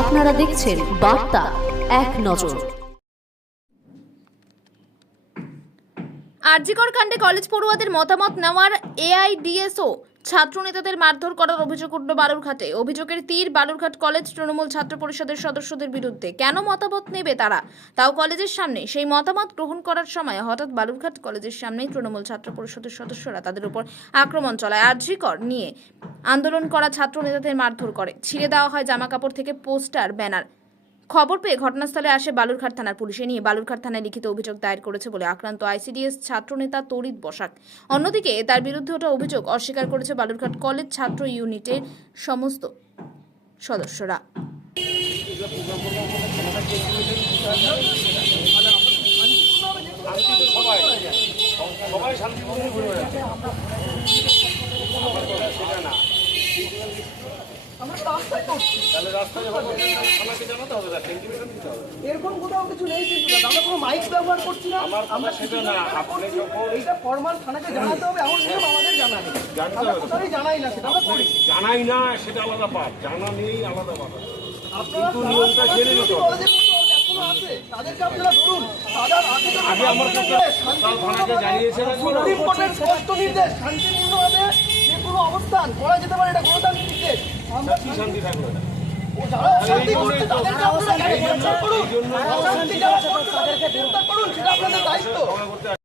আপনারা দেখছেন বার্তা এক নজর। আরজিকর কাণ্ডে কলেজ পড়ুয়াদের মতামত নেওয়ার এআইডিএসও ছাত্রনেতাদের মারধর করার অভিযোগ উঠল বালুরঘাটে। অভিযোগের তীর বালুরঘাট কলেজ তৃণমূল ছাত্র পরিষদের সদস্যদের বিরুদ্ধে। কেন মতামত নেবে তারা, তাও কলেজের সামনে? সেই মতামত গ্রহণ করার সময় হঠাৎ বালুরঘাট কলেজের সামনেই তৃণমূল ছাত্র পরিষদের সদস্যরা তাদের উপর আক্রমণ চালায়। আরজিকর নিয়ে আন্দোলন করা ছাত্র নেতাদের মারধর করে, ছিঁড়ে দেওয়া হয় জামাকাপড় থেকে পোস্টার, ব্যানার। খবর পেয়ে ঘটনাস্থলে আসে বালুরঘাট থানার পুলিশ। নিয়ে বালুরঘাট থানায় লিখিত অভিযোগ দায়ের করেছে বলে আক্রান্ত আইসিডিএস ছাত্রনেতা তরিত বসাক। অন্যদিকে তার বিরুদ্ধে ওঠা অভিযোগ অস্বীকার করেছে বালুরঘাট কলেজ ছাত্র ইউনিটের সমস্ত সদস্যরা। এরকম কোথাও কিছু নেই, কিন্তু আমরা কোনো মাইক ব্যবহার করছি না। আমরা সেটা না, এইটা ফরমাল থানাকে জানাতে হবে, এমন নিয়ম আমাদের জানা নেই। আমরা কোথাও জানাই না, সেটা আমরা করি। জানাই না সেটা আলাদা পাঠ, জানা নেই আলাদা পাঠ। আপনারা কিন্তু নিয়মটা জেনে নিতে হবে। কলেজে এখনো আছে, তাদেরকে আপনারা ধরুন। আগে আমার থানাকে জানিয়েছে না, সুপ্রিম কোর্টের স্পষ্ট নির্দেশ, শান্তিপূর্ণভাবে যে কোনো অবস্থান করা যেতে পারে, এটা গণতান্ত্রিক দেশ। আমরা কি শান্তি থাকবে? যারা অশান্তি করছে তাদেরকে আপনারা গ্রেফতার করুন, অশান্তি যারা করছে তাদেরকে গ্রেফতার করুন, সেটা আপনাদের দায়িত্ব।